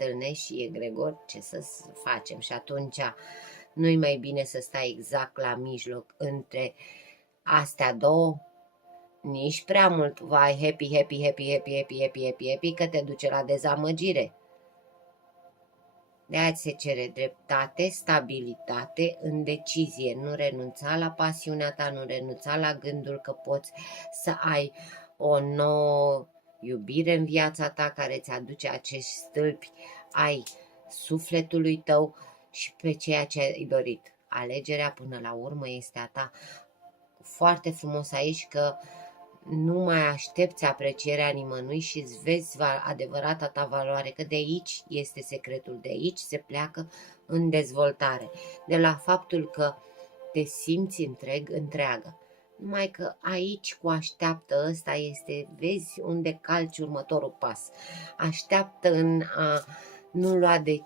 întâlnești și e Gregor, ce să facem? Și atunci nu-i mai bine să stai exact la mijloc între astea două? Nici prea mult, vai, happy, happy, happy, happy, happy, happy, happy, happy, că te duce la dezamăgire. De-aia se cere dreptate, stabilitate în decizie, nu renunța la pasiunea ta, nu renunța la gândul că poți să ai o nouă iubire în viața ta care îți aduce acești stâlpi ai sufletului tău și pe ceea ce ai dorit. Alegerea până la urmă este a ta. Foarte frumos aici că nu mai aștepți aprecierea nimănui și îți vezi adevărata ta valoare, că de aici este secretul, de aici se pleacă în dezvoltare, de la faptul că te simți întreagă. Numai că aici cu așteaptă ăsta este, vezi unde calci următorul pas. Așteaptă în a nu lua decizii.